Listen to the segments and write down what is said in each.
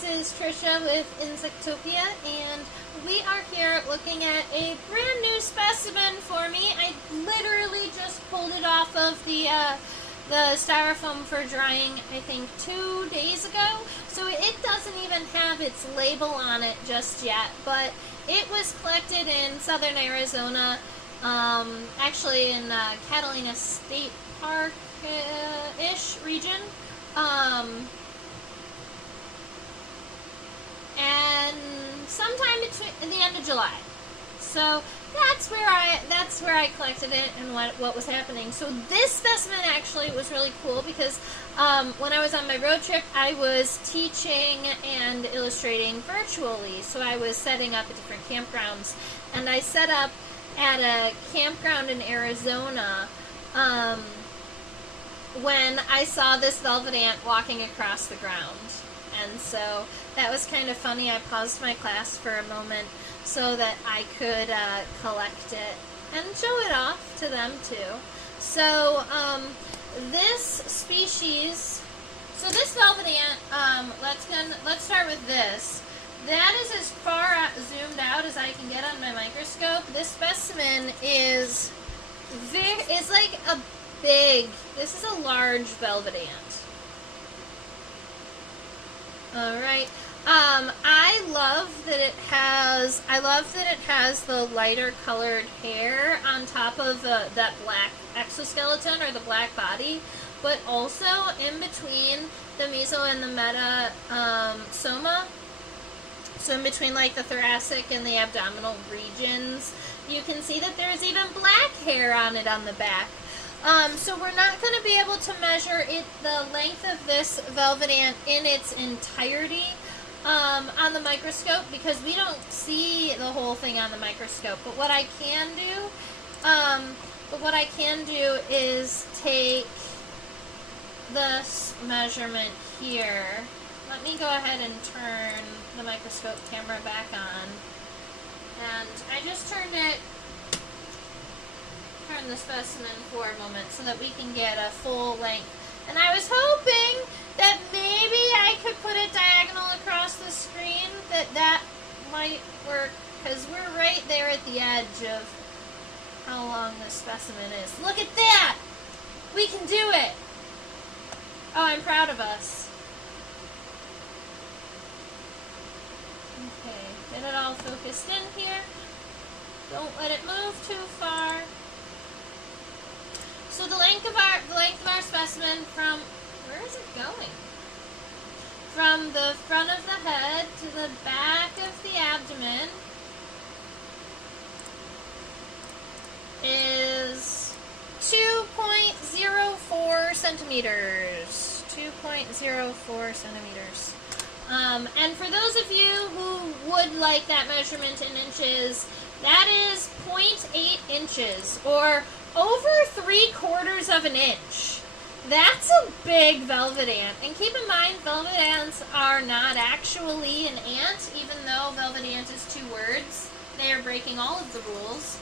this is Trisha with Insectopia, and we are here looking at a brand new specimen for me. I literally just pulled it off of the styrofoam for drying, I think 2 days ago, so it doesn't even have its label on it just yet, but it was collected in southern Arizona, actually in Catalina State Park-ish region, and sometime in the end of July. So that's where I collected it and what was happening. So this specimen actually was really cool because when I was on my road trip, I was teaching and illustrating virtually. So I was setting up at different campgrounds, and I set up at a campground in Arizona when I saw this velvet ant walking across the ground. And so that was kind of funny. I paused my class for a moment so that I could collect it and show it off to them too. So this species, so this velvet ant, let's start with this. That is as far zoomed out as I can get on my microscope. This specimen is like a big, this is a large velvet ant. Alright, I love that it has the lighter colored hair on top of that black exoskeleton or the black body, but also in between the meso and the meta soma, so in between like the thoracic and the abdominal regions, you can see that there's even black hair on it on the back. So we're not going to be able to measure the length of this velvet ant in its entirety on the microscope because we don't see the whole thing on the microscope. But what I can do, is take this measurement here. Let me go ahead and turn the microscope camera back on, and I just turned the specimen for a moment so that we can get a full length. And I was hoping that maybe I could put it diagonal across the screen, that might work, because we're right there at the edge of how long this specimen is. Look at that! We can do it! Oh, I'm proud of us. Okay, get it all focused in here. Don't let it move too far. So the length of our specimen from, where is it going? From the front of the head to the back of the abdomen is 2.04 centimeters. 2.04 centimeters. And for those of you who would like that measurement in inches, that is 0.8 inches, or over 3/4 of an inch. That's a big velvet ant. And keep in mind, velvet ants are not actually an ant, even though velvet ant is 2 words. They are breaking all of the rules.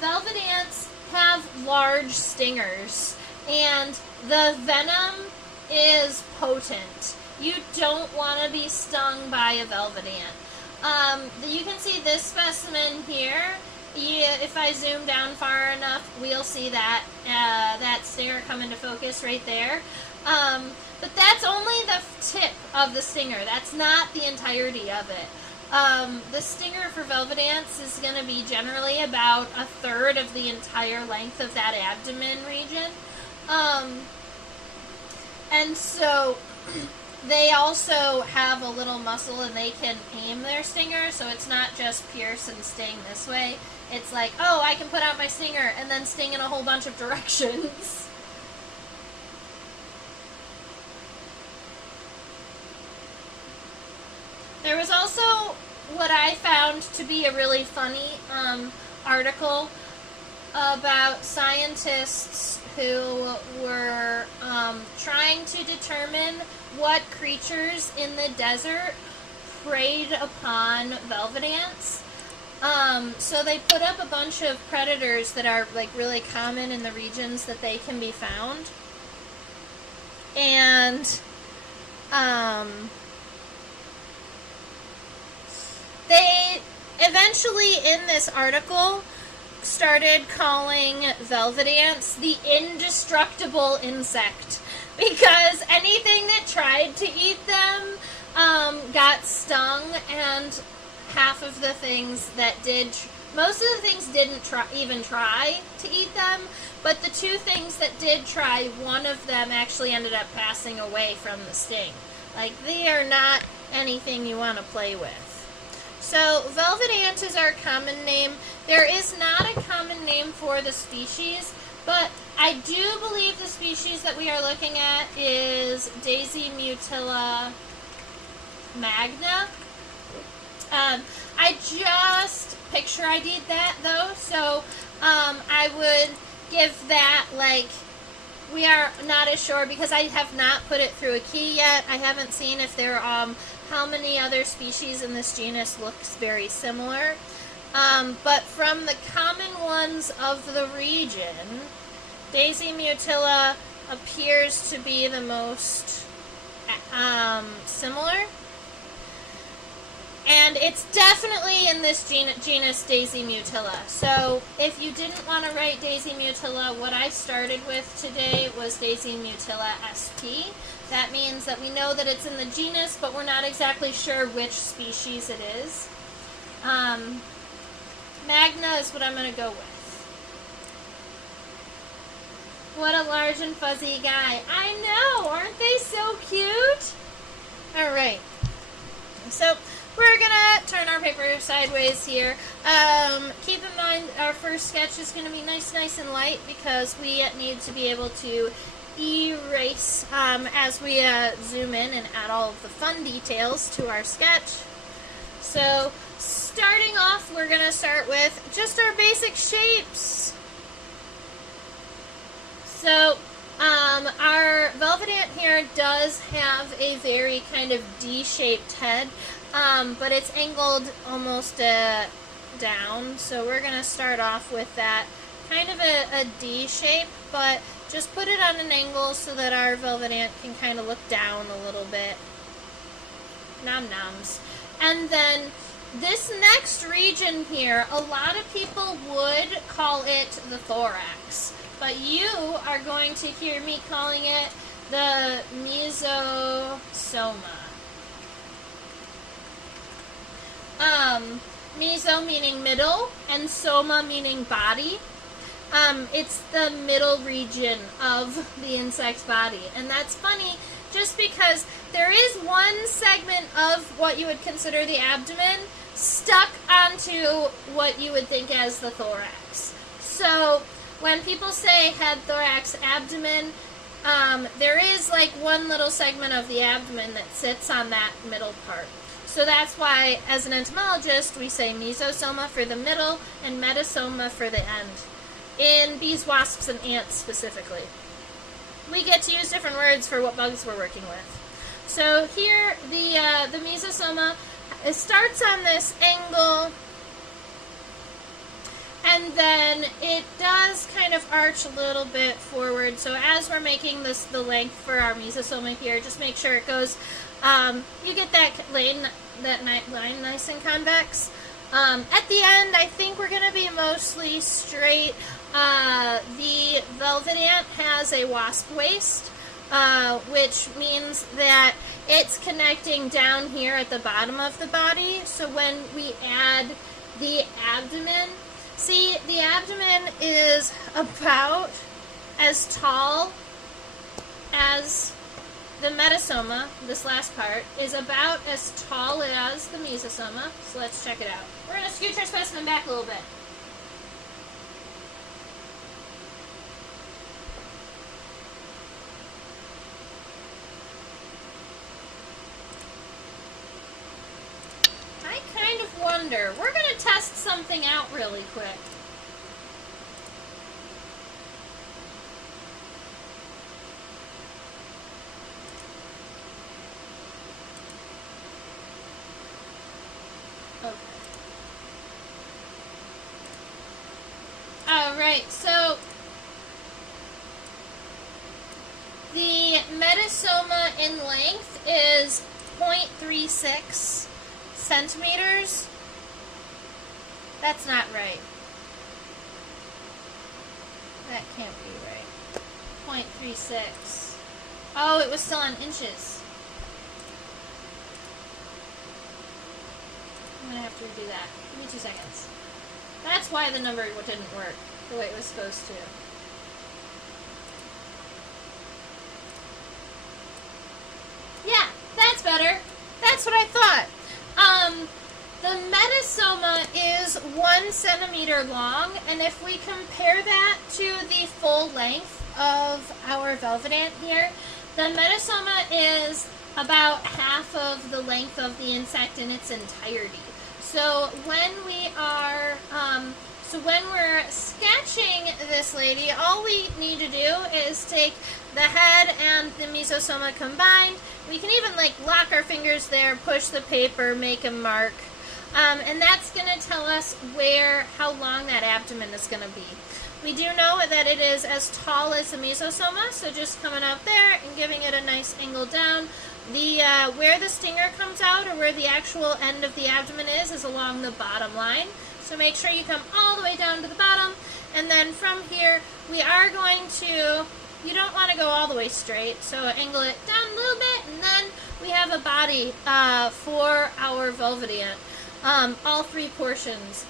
Velvet ants have large stingers, and the venom is potent. You don't want to be stung by a velvet ant. You can see this specimen here. Yeah, if I zoom down far enough, we'll see that that stinger come into focus right there. But that's only the tip of the stinger. That's not the entirety of it. The stinger for velvet ants is going to be generally about 1/3 of the entire length of that abdomen region. And so they also have a little muscle, and they can aim their stinger, so it's not just pierce and sting this way. It's like, oh, I can put out my stinger and then sting in a whole bunch of directions. There was also what I found to be a really funny article about scientists who were trying to determine what creatures in the desert preyed upon velvet ants. So they put up a bunch of predators that are like really common in the regions that they can be found. And they eventually, in this article, started calling velvet ants the indestructible insect, because anything that tried to eat them got stung, and half of the things that did, most of the things didn't even try to eat them, but the two things that did try, one of them actually ended up passing away from the sting. Like, they are not anything you want to play with. So, velvet ant is our common name. There is not a common name for the species, but I do believe the species that we are looking at is Dasymutilla magna. I just picture ID'd that, though, so I would give that, like, we are not as sure because I have not put it through a key yet. I haven't seen if there how many other species in this genus looks very similar. But from the common ones of the region, Dasymutilla appears to be the most similar. And it's definitely in this genus Dasymutilla. So if you didn't want to write Dasymutilla, what I started with today was Dasymutilla sp. That means that we know that it's in the genus, but we're not exactly sure which species it is. Magna is what I'm going to go with. What a large and fuzzy guy. I know, aren't they so cute? All right. So we're going to turn our paper sideways here. Keep in mind our first sketch is going to be nice and light because we need to be able to erase as we zoom in and add all of the fun details to our sketch. So starting off, we're going to start with just our basic shapes. So our velvet ant here does have a very kind of D-shaped head. But it's angled almost down, so we're going to start off with that kind of a D shape, but just put it on an angle so that our velvet ant can kind of look down a little bit. Nom noms. And then this next region here, a lot of people would call it the thorax, but you are going to hear me calling it the mesosoma. Meso meaning middle, and soma meaning body. It's the middle region of the insect's body. And that's funny just because there is one segment of what you would consider the abdomen stuck onto what you would think as the thorax. So when people say head, thorax, abdomen, there is like one little segment of the abdomen that sits on that middle part. So that's why, as an entomologist, we say mesosoma for the middle and metasoma for the end. In bees, wasps, and ants specifically. We get to use different words for what bugs we're working with. So here, the mesosoma, it starts on this angle, and then it does kind of arch a little bit forward. So as we're making this the length for our mesosoma here, just make sure it goes. You get that line nice and convex. At the end, I think we're going to be mostly straight. The velvet ant has a wasp waist, which means that it's connecting down here at the bottom of the body. So when we add the abdomen, see, the abdomen is about as tall as the metasoma. This last part is about as tall as the mesosoma. So let's check it out. We're going to scooch our specimen back a little bit. I kind of wonder. We're going to test something out really quick. Alright, so the metasoma in length is 0.36 centimeters, That's not right. That can't be right. 0.36. Oh, it was still on inches. I'm going to have to redo that. Give me 2 seconds. That's why the number didn't work the way it was supposed to. Yeah, that's better. That's what I thought. The metasoma is 1 centimeter long, and if we compare that to the full length of our velvet ant here, the metasoma is about half of the length of the insect in its entirety. So when we're sketching this lady, all we need to do is take the head and the mesosoma combined. We can even like lock our fingers there, push the paper, make a mark, and that's going to tell us how long that abdomen is going to be. We do know that it is as tall as the mesosoma, so just coming out there and giving it a nice angle down. Where the stinger comes out, or where the actual end of the abdomen is along the bottom line. So make sure you come all the way down to the bottom, and then from here we are going to, you don't want to go all the way straight, so angle it down a little bit, and then we have a body for our velvet ant, all 3 portions.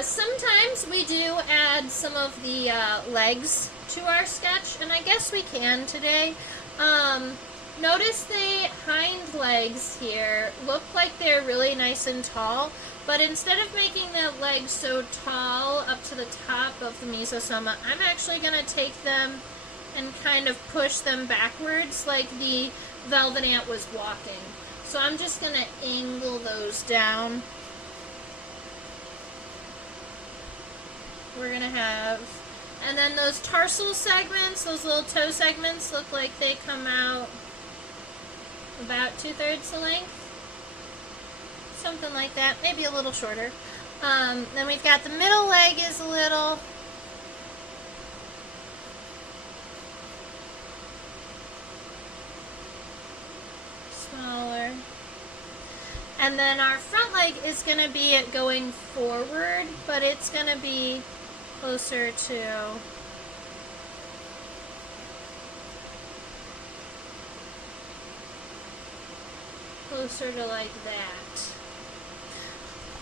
Sometimes we do add some of the legs to our sketch, and I guess we can today. Notice the hind legs here look like they're really nice and tall, but instead of making the legs so tall up to the top of the mesosoma, I'm actually going to take them and kind of push them backwards like the velvet ant was walking. So I'm just going to angle those down. We're going to have, and then those tarsal segments, those little toe segments look like they come out about 2/3 the length. Something like that, maybe a little shorter. Then we've got the middle leg is a little smaller. And then our front leg is going to be going forward, but it's going to be closer to like that.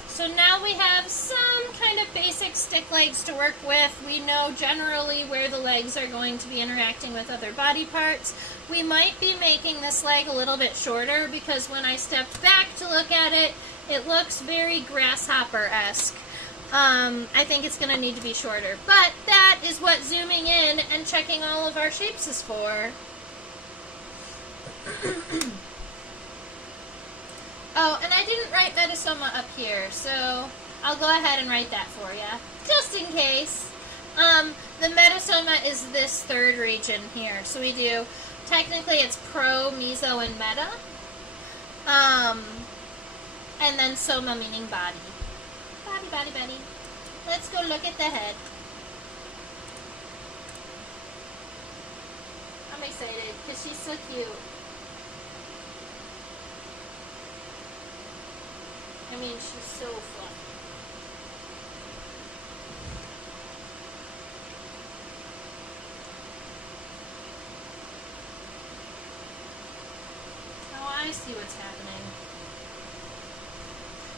So now we have some kind of basic stick legs to work with. We know generally where the legs are going to be interacting with other body parts. We might be making this leg a little bit shorter because when I stepped back to look at it, it looks very grasshopper-esque. I think it's going to need to be shorter. But that is what zooming in and checking all of our shapes is for. Oh, and I didn't write metasoma up here, so I'll go ahead and write that for you, just in case. The metasoma is this 3rd region here. So we do, technically it's pro, meso, and meta. And then soma meaning body. Body, body, body. Let's go look at the head. I'm excited because she's so cute. I mean, she's so fluffy. Oh, I see what's happening.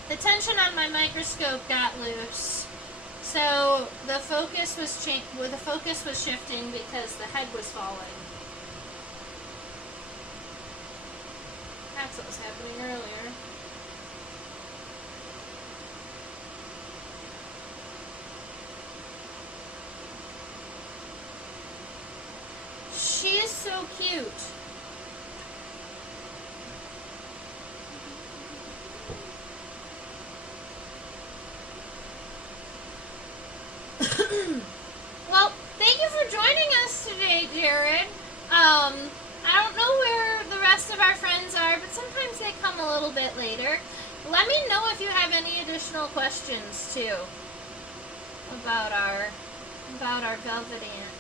The tension on my microscope got loose, so the focus was shifting because the head was falling. That's what was happening earlier. She is so cute. Well, thank you for joining us today, Jared. I don't know where the rest of our friends are, but sometimes they come a little bit later. Let me know if you have any additional questions, too, about our velvet ant.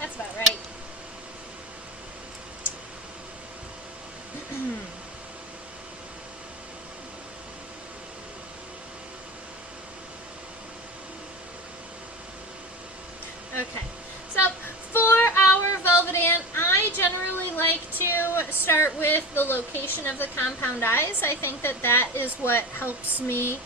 That's about right. start with the location of the compound eyes. I think that that is what helps me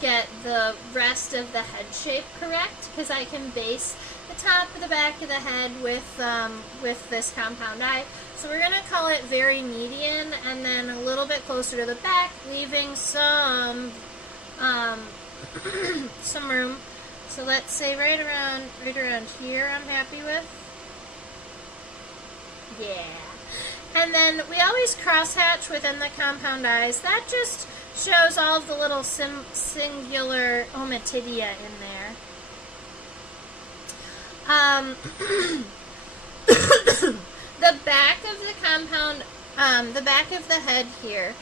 get the rest of the head shape correct, because I can base the top of the back of the head with this compound eye. So we're going to call it very median, and then a little bit closer to the back, leaving some some room. So let's say right around here I'm happy with. Yeah. And then we always crosshatch within the compound eyes. That just shows all of the little singular ommatidia in there. The back of the compound, the back of the head here,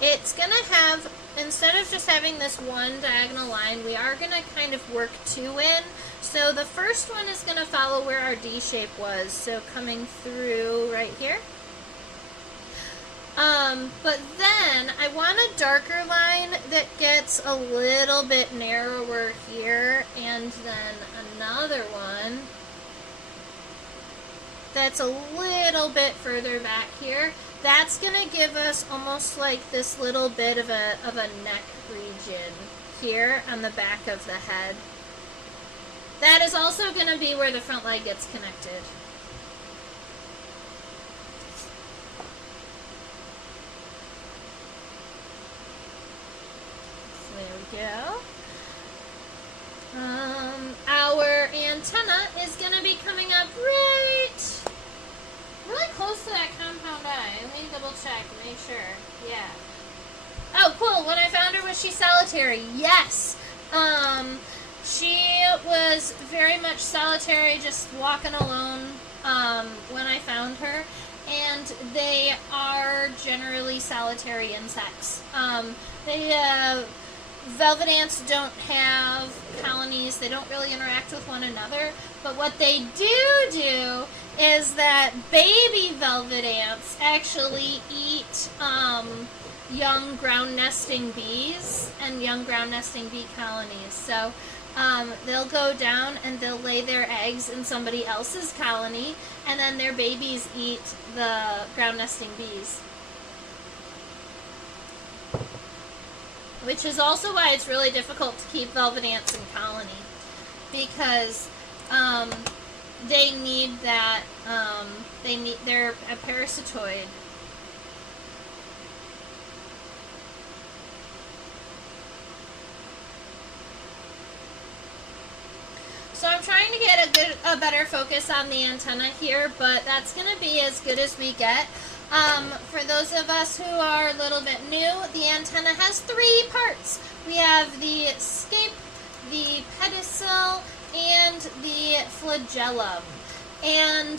it's going to have, instead of just having this one diagonal line, we are going to kind of work two in. So the first one is going to follow where our D shape was, so coming through right here. But then I want a darker line that gets a little bit narrower here, and then another one that's a little bit further back here. That's going to give us almost like this little bit of a neck region here on the back of the head. That is also going to be where the front leg gets connected. So there we go. Our antenna is going to be coming up really close to that compound eye. Let me double check, make sure. Yeah. Oh, cool. When I found her, was she solitary? Yes. She was very much solitary, just walking alone when I found her. And they are generally solitary insects. Velvet ants don't have colonies. They don't really interact with one another. But what they do is that baby velvet ants actually eat young ground nesting bees and young ground nesting bee colonies. So they'll go down and they'll lay their eggs in somebody else's colony, and then their babies eat the ground nesting bees. Which is also why it's really difficult to keep velvet ants in colony, because they need that, they're a parasitoid. So I'm trying to get a better focus on the antenna here, but that's going to be as good as we get. For those of us who are a little bit new, the antenna has three parts. We have the scape, the pedicel, and the flagellum. And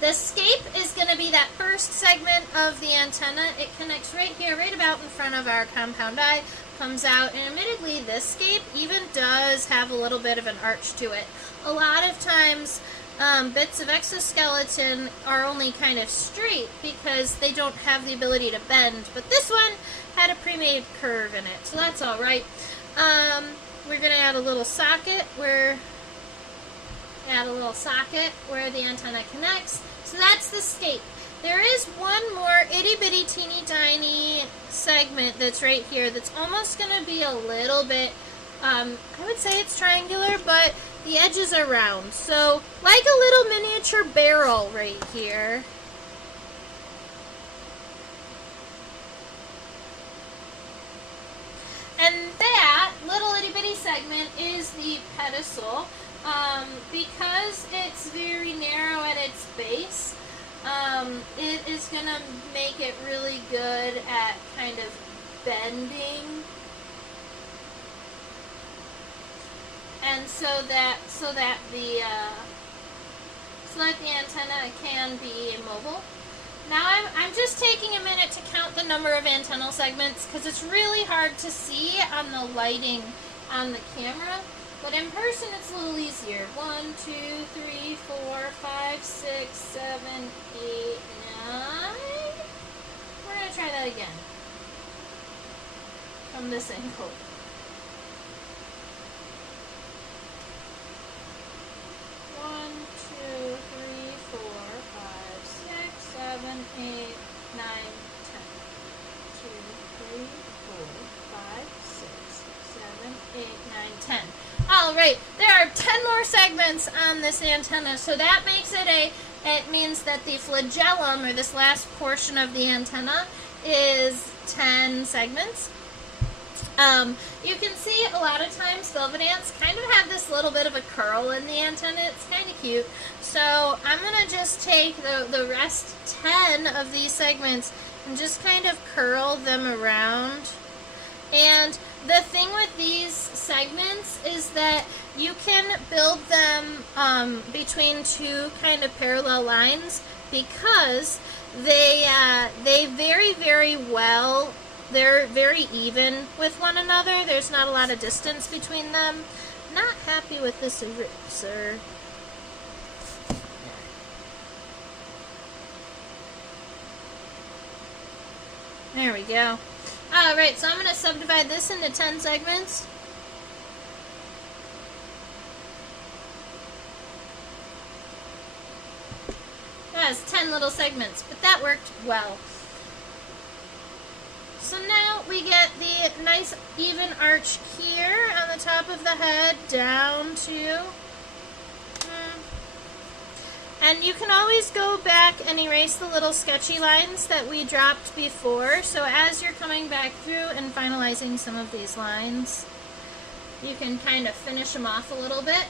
the scape is going to be that first segment of the antenna. It connects right here, right about in front of our compound eye, comes out, and admittedly this scape even does have a little bit of an arch to it. A lot of times bits of exoskeleton are only kind of straight because they don't have the ability to bend, but this one had a pre-made curve in it, so that's all right. We're going to add a little socket where the antenna connects. So that's the scape. There is one more itty-bitty teeny-tiny segment that's right here that's almost going to be a little bit, I would say it's triangular, but the edges are round. So, like a little miniature barrel right here. And that little itty-bitty segment is the pedicel. Because it's very narrow at its base, it is going to make it really good at kind of bending, and so that the antenna can be mobile. Now I'm just taking a minute to count the number of antennal segments because it's really hard to see on the lighting on the camera. But in person, it's a little easier. 1, 2, 3, 4, 5, 6, 7, 8, 9. We're going to try that again from this angle. 1, 2, 3, All right, there are 10 more segments on this antenna, so that makes it it means that the flagellum, or this last portion of the antenna, is 10 segments. You can see a lot of times velvet ants kind of have this little bit of a curl in the antenna. It's kind of cute. So I'm going to just take the rest 10 of these segments and just kind of curl them around. And the thing with these segments is that you can build them between two kind of parallel lines, because they very, very well, they're very even with one another. There's not a lot of distance between them. Not happy with this eraser. There we go. Alright, so I'm going to subdivide this into 10 segments. That has 10 little segments, but that worked well. So now we get the nice even arch here on the top of the head down to... And you can always go back and erase the little sketchy lines that we dropped before. So as you're coming back through and finalizing some of these lines, you can kind of finish them off a little bit.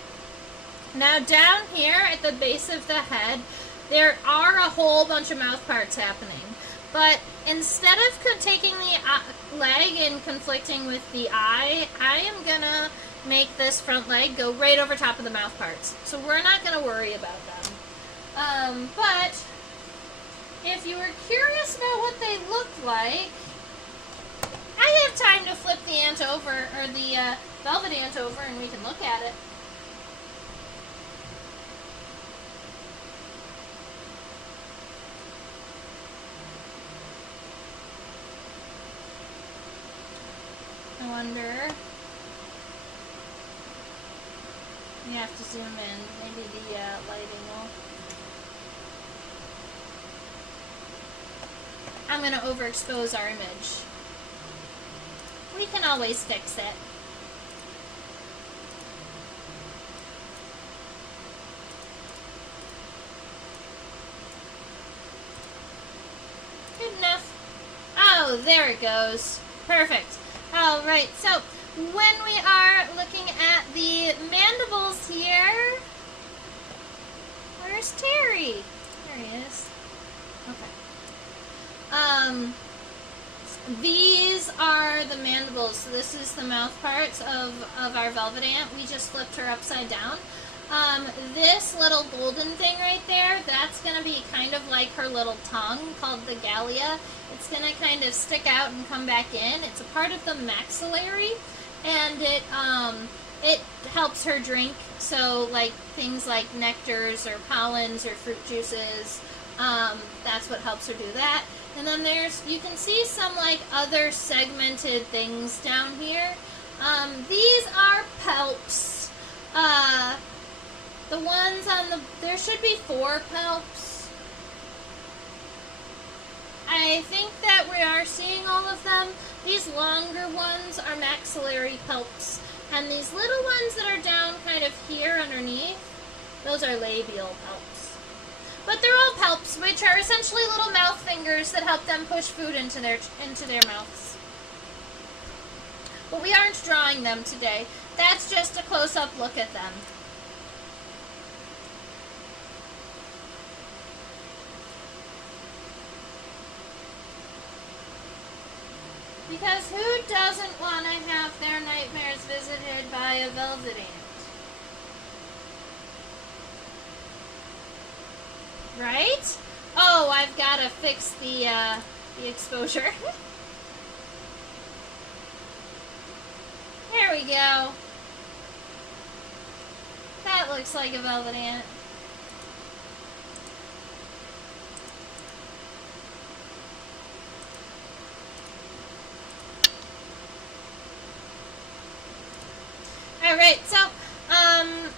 Now down here at the base of the head, there are a whole bunch of mouth parts happening. But instead of taking the leg and conflicting with the eye, I am going to make this front leg go right over top of the mouth parts. So we're not going to worry about them. But if you were curious about what they look like, I have time to flip the ant over, or the velvet ant over, and we can look at it. I wonder. You have to zoom in. Maybe the lighting will. I'm going to overexpose our image. We can always fix it. Good enough. Oh, there it goes. Perfect. All right, so when we are looking at the mandibles here, where's Terry? There he is. Okay. These are the mandibles. So this is the mouth parts of our velvet ant. We just flipped her upside down. This little golden thing right there, that's going to be kind of like her little tongue called the gallia. It's going to kind of stick out and come back in. It's a part of the maxillary, and it helps her drink. So like things like nectars or pollens or fruit juices, that's what helps her do that. And then you can see some like other segmented things down here. These are palps. The ones on there should be 4 palps. I think that we are seeing all of them. These longer ones are maxillary palps. And these little ones that are down kind of here underneath, those are labial palps. But they're all palps, which are essentially little mouth fingers that help them push food into their mouths. But we aren't drawing them today. That's just a close-up look at them. Because who doesn't want to have their nightmares visited by a velvet ant? Right? Oh, I've got to fix the exposure. There we go. That looks like a velvet ant. Alright, so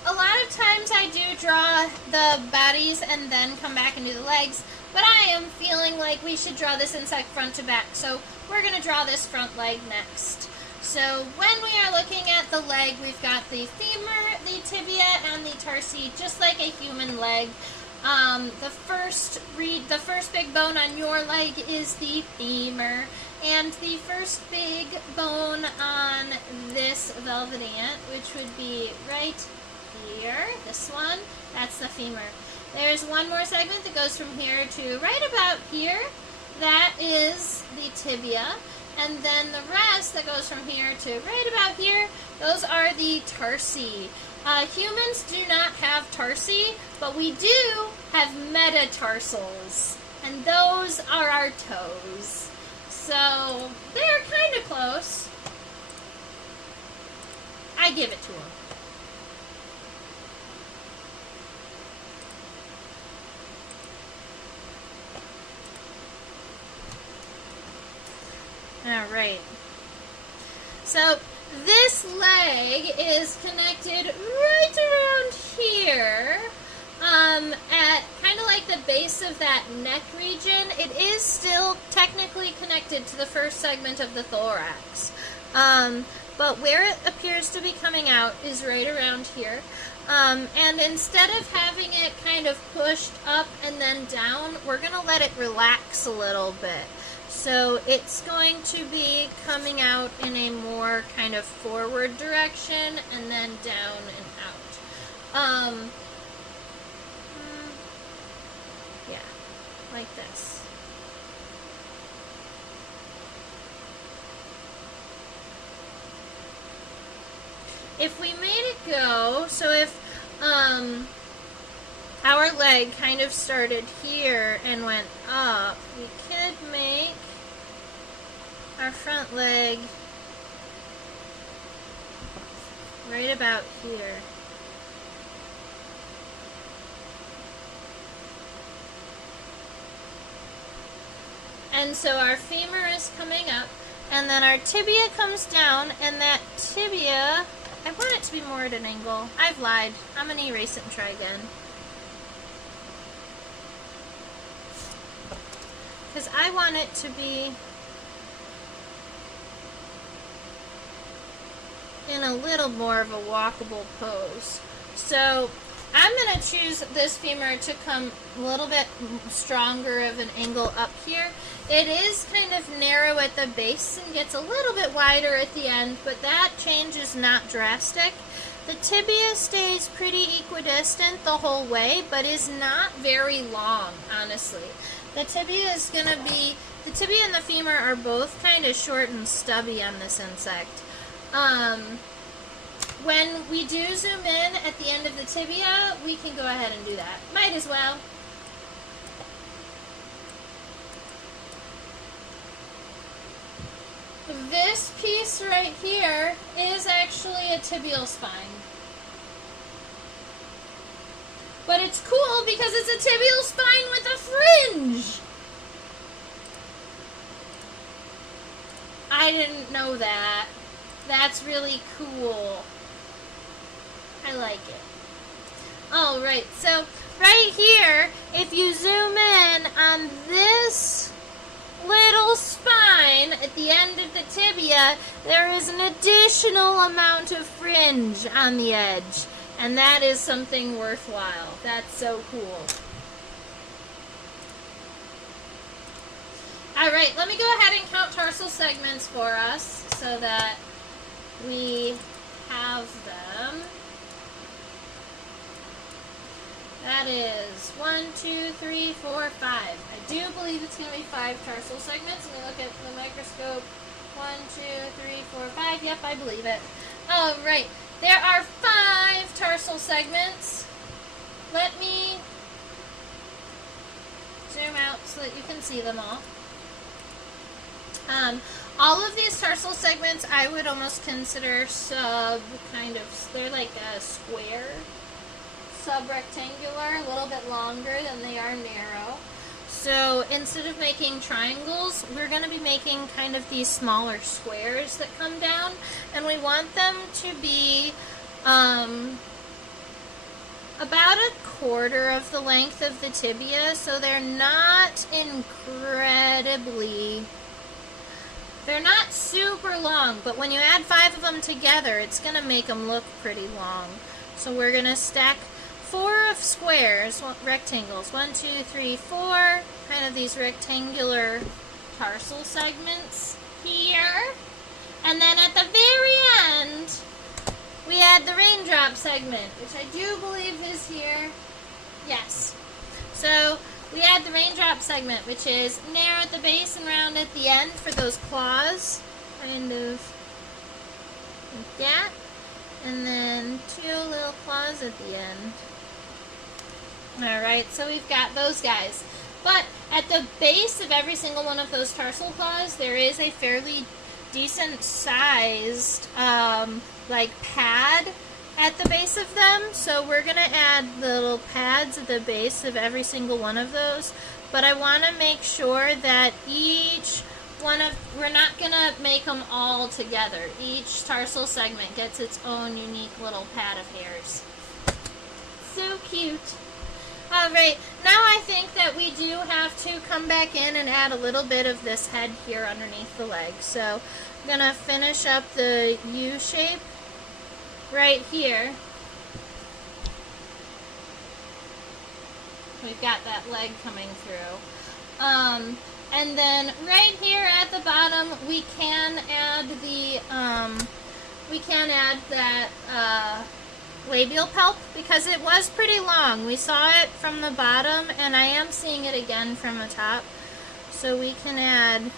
a lot of times I do draw the bodies and then come back and do the legs, but I am feeling like we should draw this insect front to back, so we're going to draw this front leg next. So when we are looking at the leg, we've got the femur, the tibia, and the tarsi, just like a human leg. The first big bone on your leg is the femur, and the first big bone on this velvet ant, which would be right here, this one, that's the femur. There's one more segment that goes from here to right about here. That is the tibia. And then the rest that goes from here to right about here, those are the tarsi. Humans do not have tarsi, but we do have metatarsals. And those are our toes. So they're kind of close. I give it to them. Alright, so this leg is connected right around here, at kind of like the base of that neck region. It is still technically connected to the first segment of the thorax, but where it appears to be coming out is right around here. And instead of having it kind of pushed up and then down, we're going to let it relax a little bit. So it's going to be coming out in a more kind of forward direction and then down and out. Yeah, like this. If we made it go, so if our leg kind of started here and went up, we could make our front leg right about here. And so our femur is coming up, and then our tibia comes down, and that tibia, I want it to be more at an angle. I've lied. I'm going to erase it and try again. Because I want it to be in a little more of a walkable pose. So I'm going to choose this femur to come a little bit stronger of an angle up here. It is kind of narrow at the base and gets a little bit wider at the end, but that change is not drastic. The tibia stays pretty equidistant the whole way, but is not very long, honestly. The tibia and the femur are both kind of short and stubby on this insect. When we do zoom in at the end of the tibia, we can go ahead and do that. Might as well. This piece right here is actually a tibial spine. But it's cool because it's a tibial spine with a fringe. I didn't know that. That's really cool. I like it. Alright, so right here, if you zoom in on this little spine at the end of the tibia, there is an additional amount of fringe on the edge. And that is something worthwhile. That's so cool. Alright, let me go ahead and count tarsal segments for us so that we have them. That is 1, 2, 3, 4, 5. I do believe it's going to be 5 tarsal segments. Let me look at the microscope. 1, 2, 3, 4, 5. Yep, I believe it. Alright. There are 5 tarsal segments. Let me zoom out so that you can see them all. All of these tarsal segments I would almost consider they're like a square, sub-rectangular, a little bit longer than they are narrow. So instead of making triangles, we're going to be making kind of these smaller squares that come down, and we want them to be about 1/4 of the length of the tibia, so they're not incredibly They're not super long, but when you add 5 of them together, it's going to make them look pretty long. So we're going to stack 4 of squares, rectangles, 1, 2, 3, 4, kind of these rectangular tarsal segments here. And then at the very end, we add the raindrop segment, which I do believe is here. Yes. So we add the raindrop segment, which is narrow at the base and round at the end for those claws. Kind of like that. And then 2 little claws at the end. Alright, so we've got those guys. But at the base of every single one of those tarsal claws, there is a fairly decent sized like pad at the base of them. So we're going to add little pads at the base of every single one of those. But I want to make sure that each one of, we're not going to make them all together. Each tarsal segment gets its own unique little pad of hairs. So cute. Alright, now I think that we do have to come back in and add a little bit of this head here underneath the leg. So I'm going to finish up the U shape right here. We've got that leg coming through. And then right here at the bottom we can add the that labial pulp, because it was pretty long. We saw it from the bottom, and I am seeing it again from the top. So we can add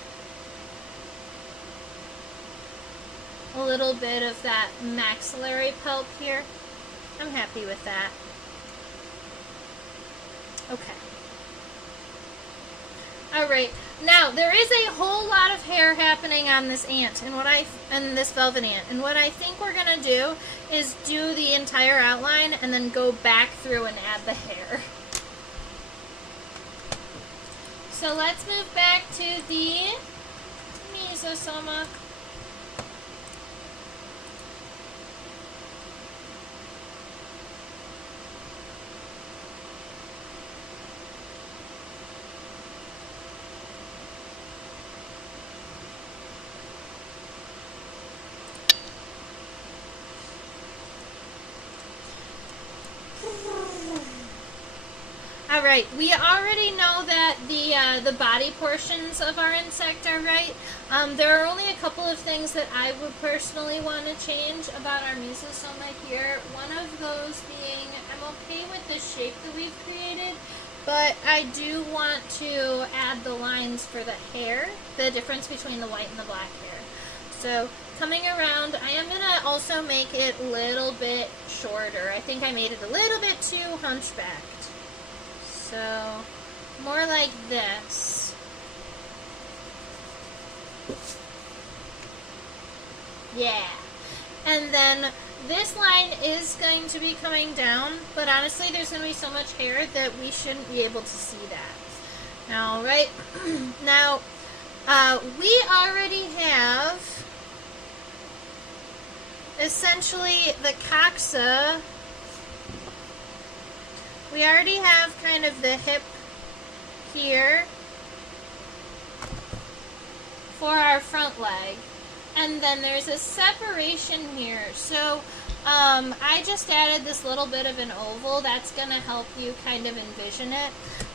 a little bit of that maxillary pulp here. I'm happy with that. Okay. Alright, now there is a whole lot of hair happening on this ant and this velvet ant, and what I think we're going to do is do the entire outline and then go back through and add the hair. So let's move back to the mesosoma. Alright, we already know that the body portions of our insect are right. There are only a couple of things that I would personally want to change about our mesosoma here. One of those being, I'm okay with the shape that we've created, but I do want to add the lines for the hair, the difference between the white and the black hair. So coming around, I am going to also make it a little bit shorter. I think I made it a little bit too hunchbacked. So, more like this. Yeah. And then this line is going to be coming down, but honestly there's going to be so much hair that we shouldn't be able to see that. Alright. Now, we already have essentially the coxa. We already have kind of the hip here for our front leg. And then there's a separation here. So I just added this little bit of an oval. That's going to help you kind of envision it.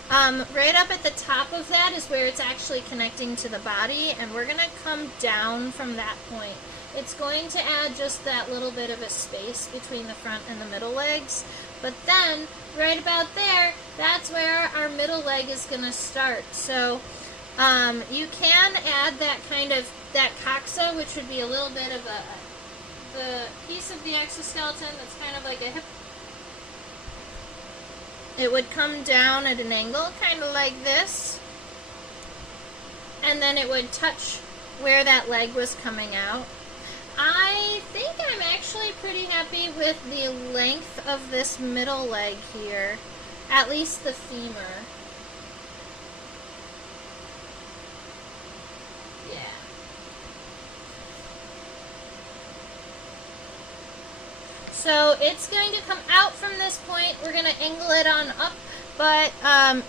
Right up at the top of that is where it's actually connecting to the body. And we're going to come down from that point. It's going to add just that little bit of a space between the front and the middle legs. But then, right about there, that's where our middle leg is going to start. So, you can add that kind of, that coxa, which would be a little bit of the piece of the exoskeleton that's kind of like a hip. It would come down at an angle, kind of like this. And then it would touch where that leg was coming out. I think I'm actually pretty happy with the length of this middle leg here, at least the femur. Yeah. So it's going to come out from this point. We're going to angle it on up, but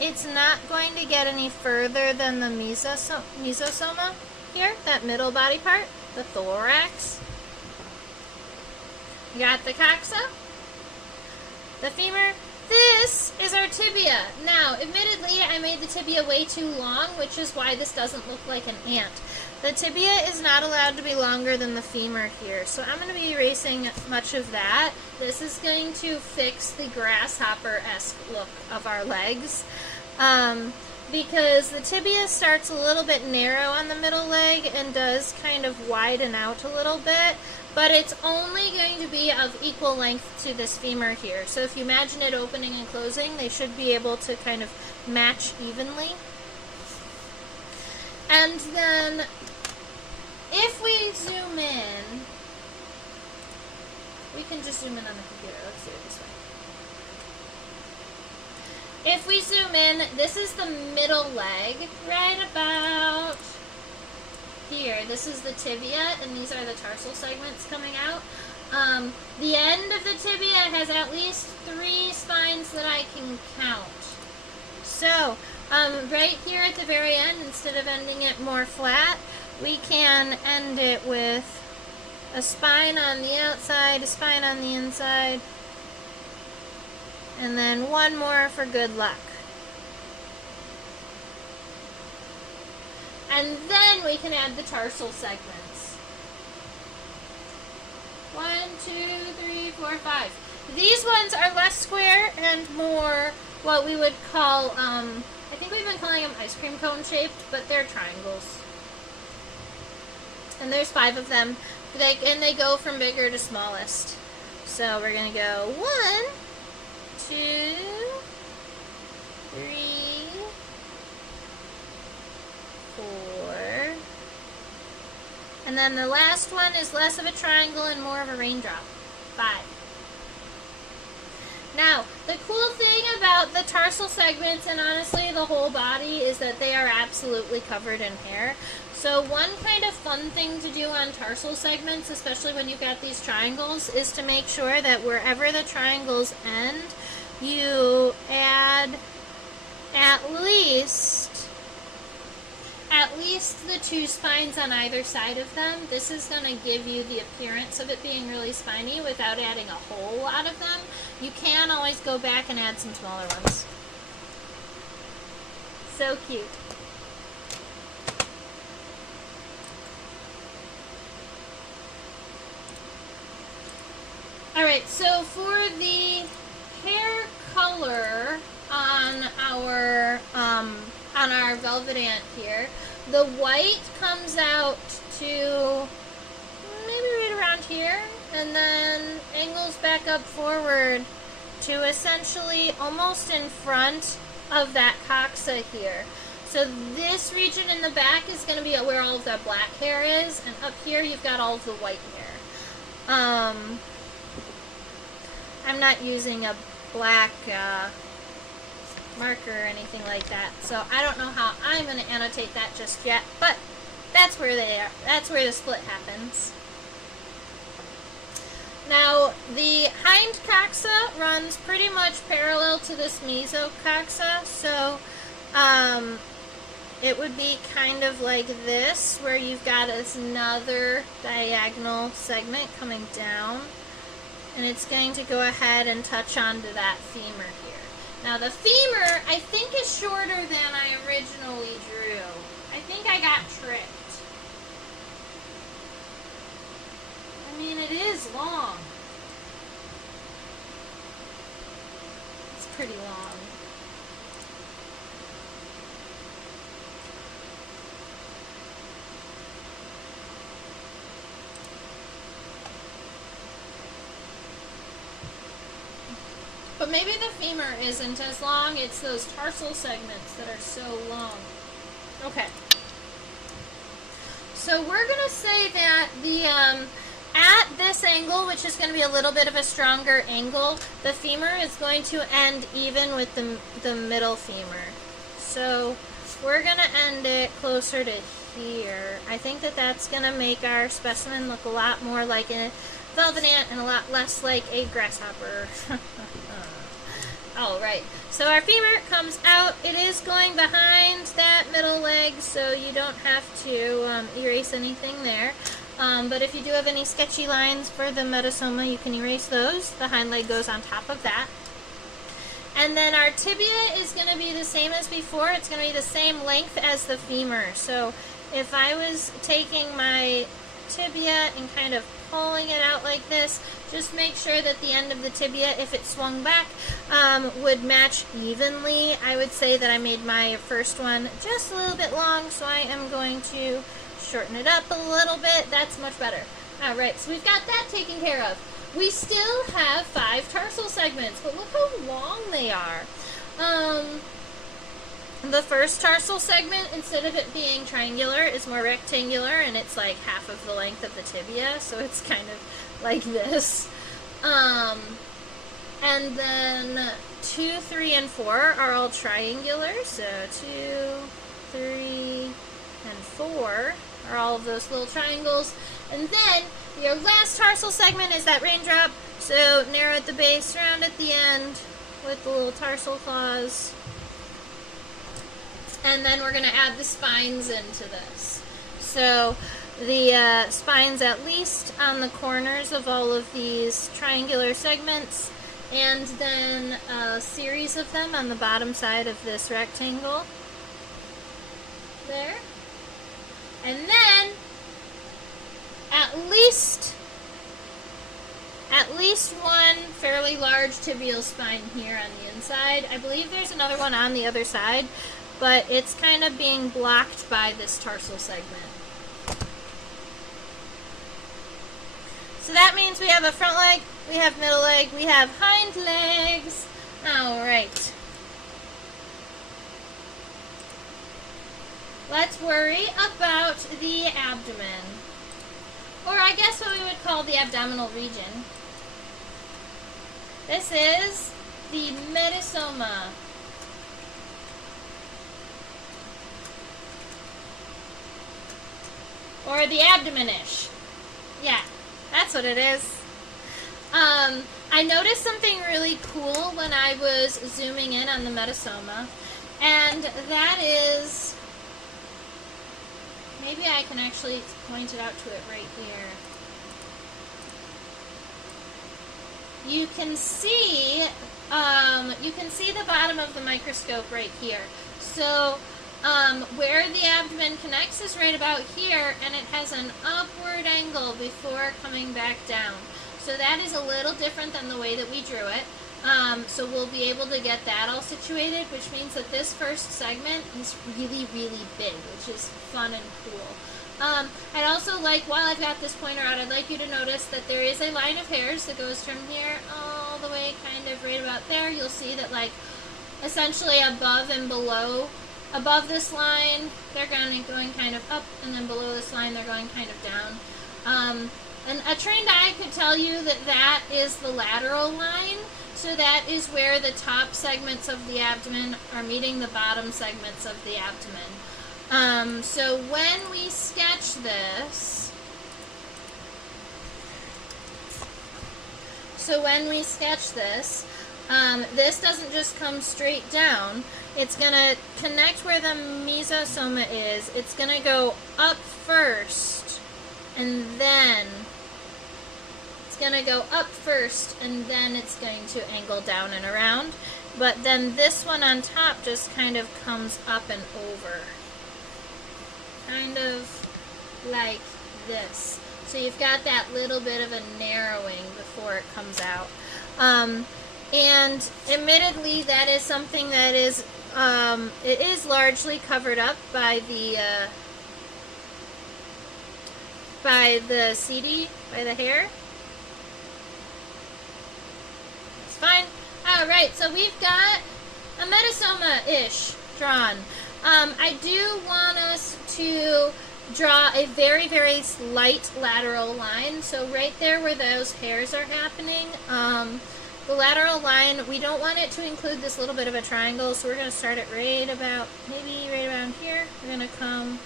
it's not going to get any further than the mesosoma. here, that middle body part, the thorax. You got the coxa, the femur. This is our tibia. Now, admittedly, I made the tibia way too long, which is why this doesn't look like an ant. The tibia is not allowed to be longer than the femur here, so I'm going to be erasing much of that. This is going to fix the grasshopper-esque look of our legs, because the tibia starts a little bit narrow on the middle leg and does kind of widen out a little bit, but it's only going to be of equal length to this femur here. So if you imagine it opening and closing, they should be able to kind of match evenly. And then if we zoom in, we can just zoom in on the computer. Let's do it this way. If we zoom in, this is the middle leg, right about here. This is the tibia, and these are the tarsal segments coming out. The end of the tibia has at least 3 spines that I can count. So, right here at the very end, instead of ending it more flat, we can end it with a spine on the outside, a spine on the inside, and then one more for good luck. And then we can add the tarsal segments. 1, 2, 3, 4, 5. These ones are less square and more what we would call, I think we've been calling them ice cream cone shaped, but they're triangles. And there's 5 of them, and they go from bigger to smallest. So we're going to go 1, 2, 3, 4, and then the last one is less of a triangle and more of a raindrop. 5. Now, the cool thing about the tarsal segments, and honestly the whole body, is that they are absolutely covered in hair. So one kind of fun thing to do on tarsal segments, especially when you've got these triangles, is to make sure that wherever the triangles end, you add at least the 2 spines on either side of them. This is going to give you the appearance of it being really spiny without adding a whole lot of them. You can always go back and add some smaller ones. So cute. Alright, so for the hair color on our velvet ant here, the white comes out to maybe right around here, and then angles back up forward to essentially almost in front of that coxa here. So this region in the back is going to be where all of the black hair is, and up here you've got all of the white hair. I'm not using a black marker or anything like that, so I don't know how I'm going to annotate that just yet, but that's where they are. That's where the split happens. Now, the hind coxa runs pretty much parallel to this mesocoxa, so it would be kind of like this, where you've got another diagonal segment coming down, and it's going to go ahead and touch onto that femur here. Now the femur, I think, is shorter than I originally drew. I think I got tricked. I mean, it is long. It's pretty long. But maybe the femur isn't as long, it's those tarsal segments that are so long. Okay. So we're going to say that the at this angle, which is going to be a little bit of a stronger angle, the femur is going to end even with the middle femur. So we're going to end it closer to here. I think that that's going to make our specimen look a lot more like a velvet ant and a lot less like a grasshopper. All right, so our femur comes out. It is going behind that middle leg, so you don't have to erase anything there. But if you do have any sketchy lines for the metasoma, you can erase those. The hind leg goes on top of that. And then our tibia is going to be the same as before. It's going to be the same length as the femur. So if I was taking my tibia and kind of pulling it out like this, just make sure that the end of the tibia, if it swung back, would match evenly. I would say that I made my first one just a little bit long, so I am going to shorten it up a little bit. That's much better. All right, so we've got that taken care of. We still have 5 tarsal segments, but look how long they are. The first tarsal segment, instead of it being triangular, is more rectangular, and it's like half of the length of the tibia, so it's kind of like this. And then 2, 3, and 4 are all triangular, so 2, 3, and 4 are all of those little triangles. And then your last tarsal segment is that raindrop, so narrow at the base, round at the end with the little tarsal claws. And then we're going to add the spines into this. So the spines at least on the corners of all of these triangular segments, and then a series of them on the bottom side of this rectangle. There. And then at least one fairly large tibial spine here on the inside. I believe there's another one on the other side, but it's kind of being blocked by this tarsal segment. So that means we have a front leg, we have middle leg, we have hind legs. All right. Let's worry about the abdomen, or I guess what we would call the abdominal region. This is the metasoma. Or the abdomen-ish. Yeah, that's what it is. I noticed something really cool when I was zooming in on the metasoma, and that is, maybe I can actually point it out to it right here. You can see the bottom of the microscope right here. So where the abdomen connects is right about here, and it has an upward angle before coming back down. So that is a little different than the way that we drew it. So we'll be able to get that all situated, which means that this first segment is really, really big, which is fun and cool. I'd also like, while I've got this pointer out, I'd like you to notice that there is a line of hairs that goes from here all the way kind of right about there. You'll see that, like, essentially above and below, above this line, they're going kind of up, and then below this line, they're going kind of down. And a trained eye could tell you that that is the lateral line, so that is where the top segments of the abdomen are meeting the bottom segments of the abdomen. So when we sketch this, this doesn't just come straight down. It's going to connect where the mesosoma is. It's going to go up first, and then it's going to angle down and around. But then this one on top just kind of comes up and over. Kind of like this. So you've got that little bit of a narrowing before it comes out. And admittedly, that is something that is, it is largely covered up by the CD, by the hair. It's fine. Alright, so we've got a metasoma-ish drawn. I do want us to draw a very, very slight lateral line. So right there where those hairs are happening, the lateral line, we don't want it to include this little bit of a triangle, so we're going to start it right about, maybe right around here. We're going to come,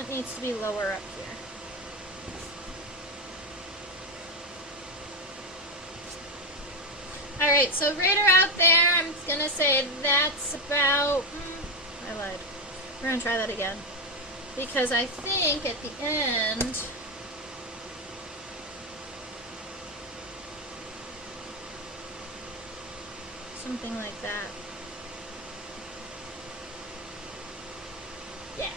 it needs to be lower up here. Alright, so right around there, I'm going to say that's about... I lied. We're going to try that again. Because I think at the end... something like that. Yeah.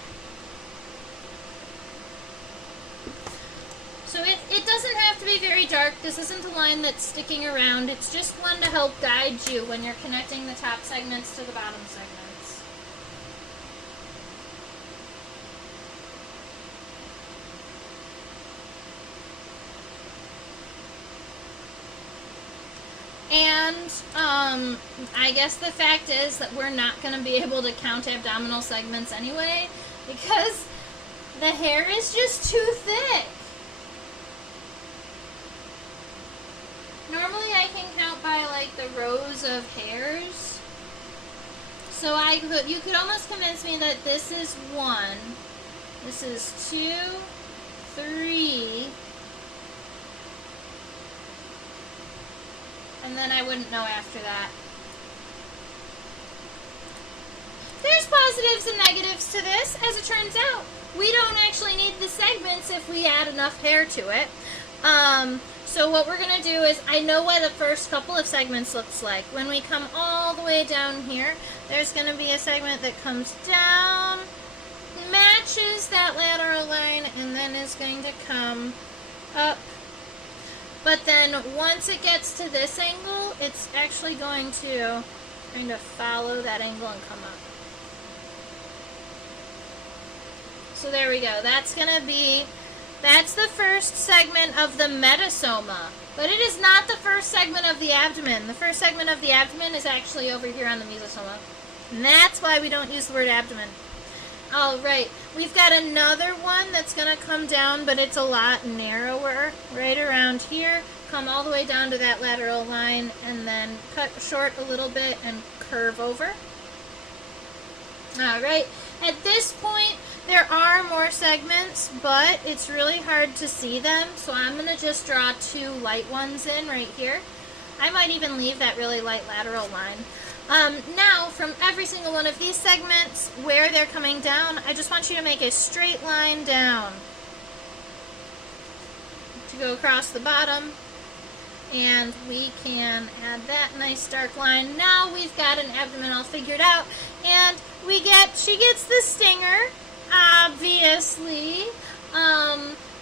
So it doesn't have to be very dark. This isn't a line that's sticking around. It's just one to help guide you when you're connecting the top segments to the bottom segments. And I guess the fact is that we're not going to be able to count abdominal segments anyway because the hair is just too thick. Normally I can count by like the rows of hairs. So you could almost convince me that this is 1, this is 2, 3, and then I wouldn't know after that. There's positives and negatives to this. As it turns out, we don't actually need the segments if we add enough hair to it. So what we're going to do is, I know what the first couple of segments looks like. When we come all the way down here, there's going to be a segment that comes down, matches that lateral line, and then is going to come up. But then once it gets to this angle, it's actually going to kind of follow that angle and come up. So there we go. That's the first segment of the metasoma. But it is not the first segment of the abdomen. The first segment of the abdomen is actually over here on the mesosoma. And that's why we don't use the word abdomen. Alright, we've got another one that's going to come down, but it's a lot narrower. Right around here, come all the way down to that lateral line, and then cut short a little bit and curve over. Alright, at this point, there are more segments, but it's really hard to see them, so I'm going to just draw 2 light ones in right here. I might even leave that really light lateral line. Now, from every single one of these segments, where they're coming down, I just want you to make a straight line down to go across the bottom, and we can add that nice dark line. Now we've got an abdomen all figured out, and she gets the stinger, obviously,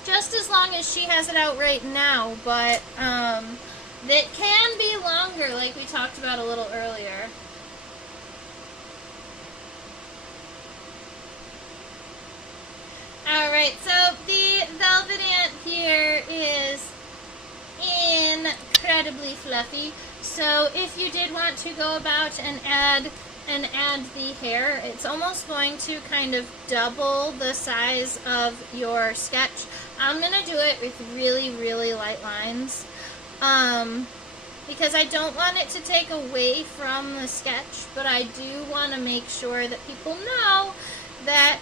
just as long as she has it out right now, but it can be longer, like we talked about a little earlier. Alright, so the velvet ant here is incredibly fluffy. So if you did want to go about and add the hair, it's almost going to kind of double the size of your sketch. I'm going to do it with really, really light lines. Because I don't want it to take away from the sketch, but I do want to make sure that people know that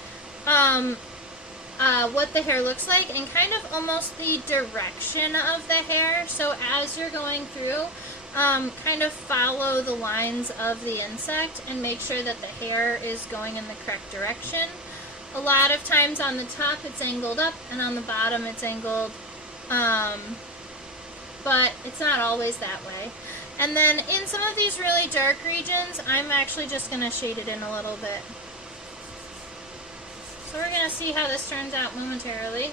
what the hair looks like and kind of almost the direction of the hair. So as you're going through, kind of follow the lines of the insect and make sure that the hair is going in the correct direction. A lot of times on the top it's angled up and on the bottom it's angled but it's not always that way. And then in some of these really dark regions, I'm actually just going to shade it in a little bit. So we're going to see how this turns out momentarily.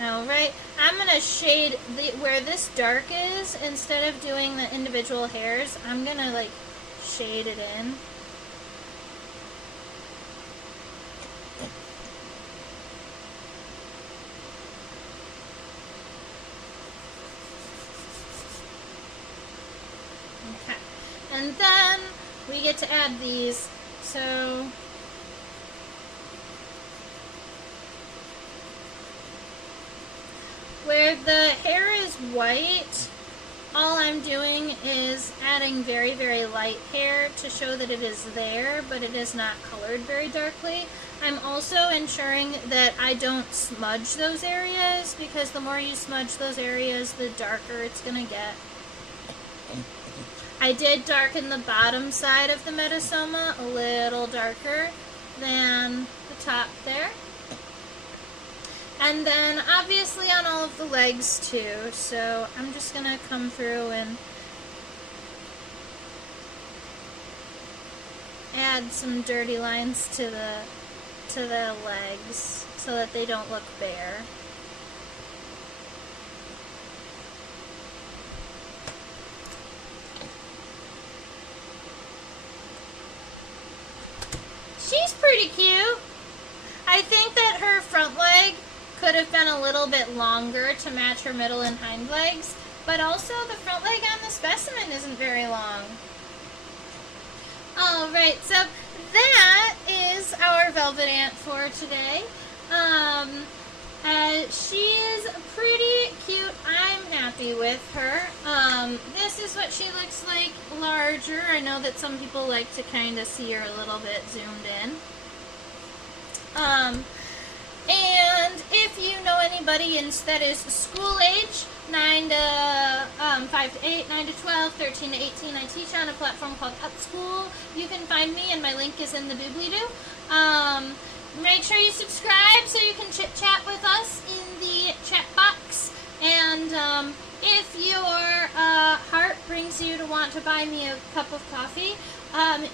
Alright, I'm going to shade where this dark is, instead of doing the individual hairs, I'm going to like shade it in. Okay, and then we get to add these. So where the hair is white, all I'm doing is adding very, very light hair to show that it is there, but it is not colored very darkly. I'm also ensuring that I don't smudge those areas, because the more you smudge those areas, the darker it's going to get. I did darken the bottom side of the metasoma a little darker than the top there. And then obviously on all of the legs too, so I'm just going to come through and add some dirty lines to the legs so that they don't look bare. She's pretty cute. I think that her front leg could have been a little bit longer to match her middle and hind legs, but also the front leg on the specimen isn't very long. Alright, so that is our velvet ant for today. She is pretty cute. I'm happy with her. This is what she looks like larger. I know that some people like to kind of see her a little bit zoomed in. And if you know anybody that is school age, 5 to 8, 9 to 12, 13 to 18, I teach on a platform called Upschool. You can find me, and my link is in the doobly-doo. Make sure you subscribe so you can chit-chat with us in the chat box. And if your heart brings you to want to buy me a cup of coffee,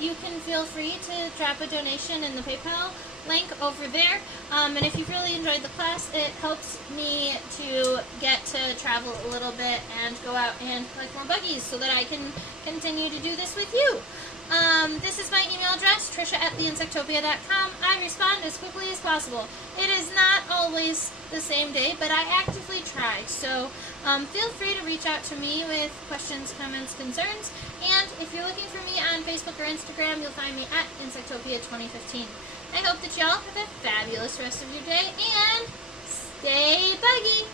you can feel free to drop a donation in the PayPal link over there. And if you've really enjoyed the class, it helps me to get to travel a little bit and go out and collect more buggies so that I can continue to do this with you. This is my email address, trisha@theinsectopia.com. I respond as quickly as possible. It is not always the same day, but I actively try. So feel free to reach out to me with questions, comments, concerns. And if you're looking for me on Facebook or Instagram, you'll find me at Insectopia2015. I hope that y'all have a fabulous rest of your day and stay buggy!